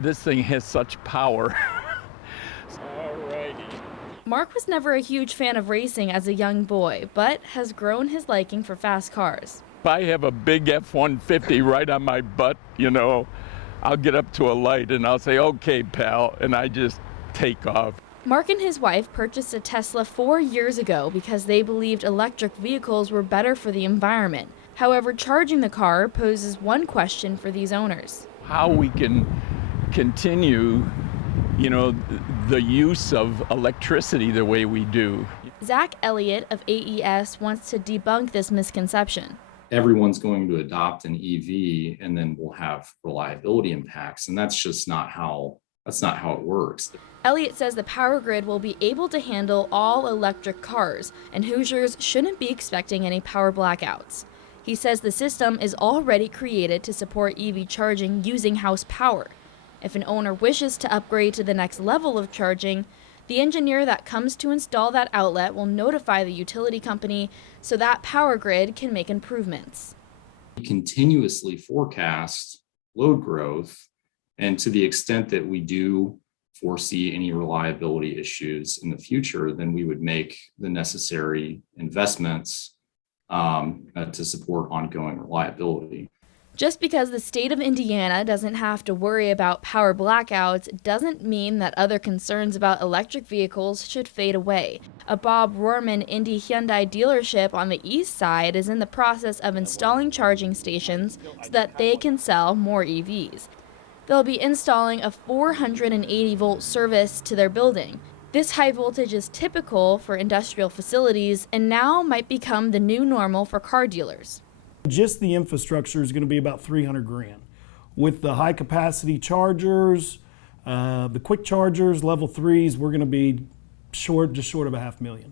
This thing has such power. Mark was never a huge fan of racing as a young boy, but has grown his liking for fast cars. If I have a big F-150 right on my butt, you know, I'll get up to a light and I'll say, okay, pal, and I just take off. Mark and his wife purchased a Tesla 4 years ago because they believed electric vehicles were better for the environment. However, charging the car poses one question for these owners. How we can continue, you know, the use of electricity the way we do. Zach Elliott of AES wants to debunk this misconception. Everyone's going to adopt an EV and then we'll have reliability impacts. And that's just not how it works. Elliott says the power grid will be able to handle all electric cars, and Hoosiers shouldn't be expecting any power blackouts. He says the system is already created to support EV charging using house power. If an owner wishes to upgrade to the next level of charging, the engineer that comes to install that outlet will notify the utility company so that power grid can make improvements. We continuously forecast load growth, and to the extent that we do foresee any reliability issues in the future, then we would make the necessary investments to support ongoing reliability. Just because the state of Indiana doesn't have to worry about power blackouts doesn't mean that other concerns about electric vehicles should fade away. A Bob Rohrman Indy Hyundai dealership on the east side is in the process of installing charging stations so that they can sell more EVs. They'll be installing a 480-volt service to their building. This high voltage is typical for industrial facilities and now might become the new normal for car dealers. Just the infrastructure is going to be about $300 grand. With the high capacity chargers, the quick chargers, level 3s, we're going to be just short of $500,000.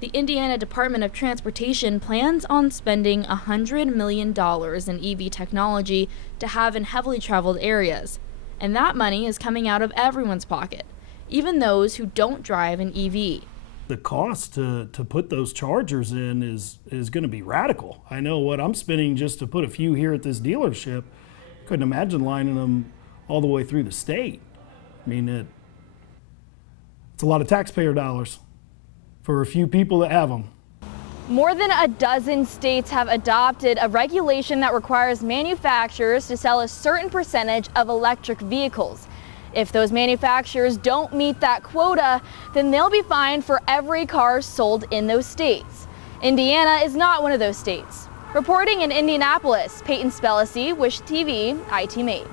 The Indiana Department of Transportation plans on spending $100 million in EV technology to have in heavily traveled areas. And that money is coming out of everyone's pocket, even those who don't drive an EV. The cost to put those chargers in is going to be radical. I know what I'm spending just to put a few here at this dealership. Couldn't imagine lining them all the way through the state. I mean, it's a lot of taxpayer dollars for a few people that have them. More than a dozen states have adopted a regulation that requires manufacturers to sell a certain percentage of electric vehicles. If those manufacturers don't meet that quota, then they'll be fined for every car sold in those states. Indiana is not one of those states. Reporting in Indianapolis, Peyton Spellacy, Wish TV, ITV.